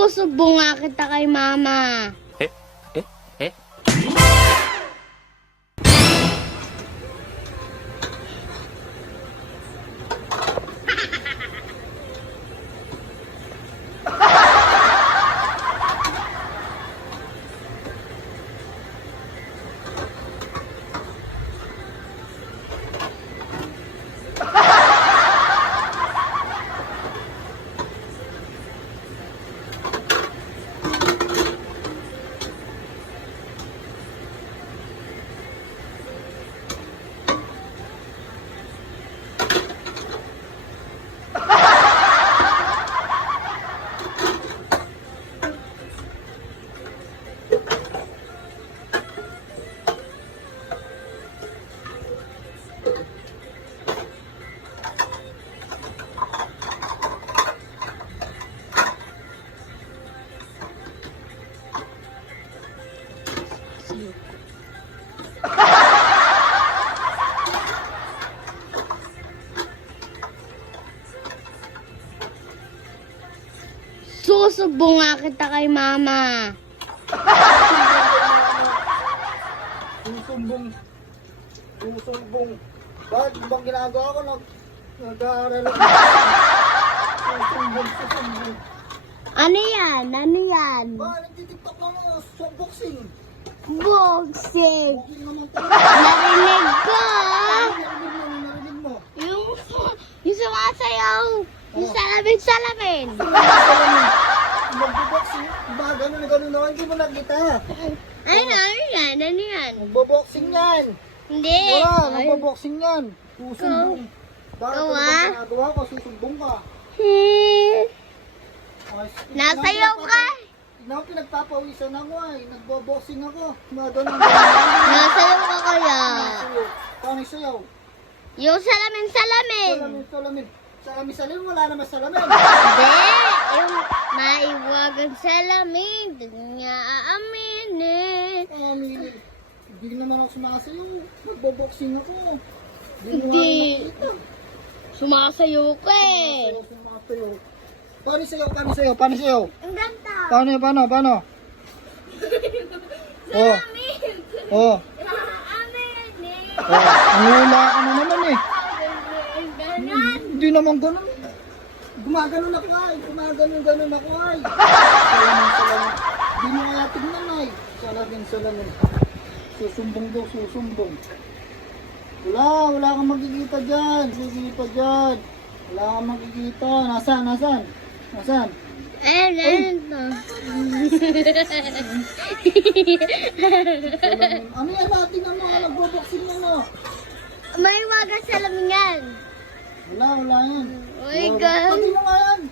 Susubong nga kita kay mama. Susubong nga kita kay mama. Susumbong. Bakit bang ginagawa ko? Nag-aaral ako. Susumbong. Ano yan? Ano yan? Bakit nagtitiktok lang ako sa boxing? Boxing. Boxing naman tayo. Narinig ko. Narinig mo. Yung sumasayaw. Yung salamin. Magbo-boxing. Ba, gano'n ako. Hindi mo nakita. Ano yan? Ano yan? Magbo-boxing yan. Hindi. Wala, magbo-boxing yan. Susumbong. Bakit Ikaw, ano ah? bang ginagawa ko? Susumbong ka. Nasayaw ka. Tignan, pinagpapawisan ako ay. Nagbo-boxing ako. Gano'n. Nasayaw ka kaya. Paano sayaw? Yung salamin. Salamin, wala naman salamin. Hindi. Yung maiwagang salamin. Doon niya aaminin. Hindi naman ako sumasayaw. Nagbo-boxing ako. Hindi. Sumasayaw ka eh. Sumasayaw. Paano sayaw? Ang ganda. Paano? Oh. Oh. Aaminin. Ang hula ka na naman eh. Ganyan. Hindi naman ganun. Gumaganon ako ay. Gumaganon ako ay. Salamin. Hindi mo kaya tignan ay. Salamin. Susumbong. Wala kang makikita dyan. Wala kang makikita. Nasaan? Ayun to. Ano yan natin? Nagbo-boxing ano? May wagang salamin yan. Wala yan. Oh my God. Pati mo nga yan.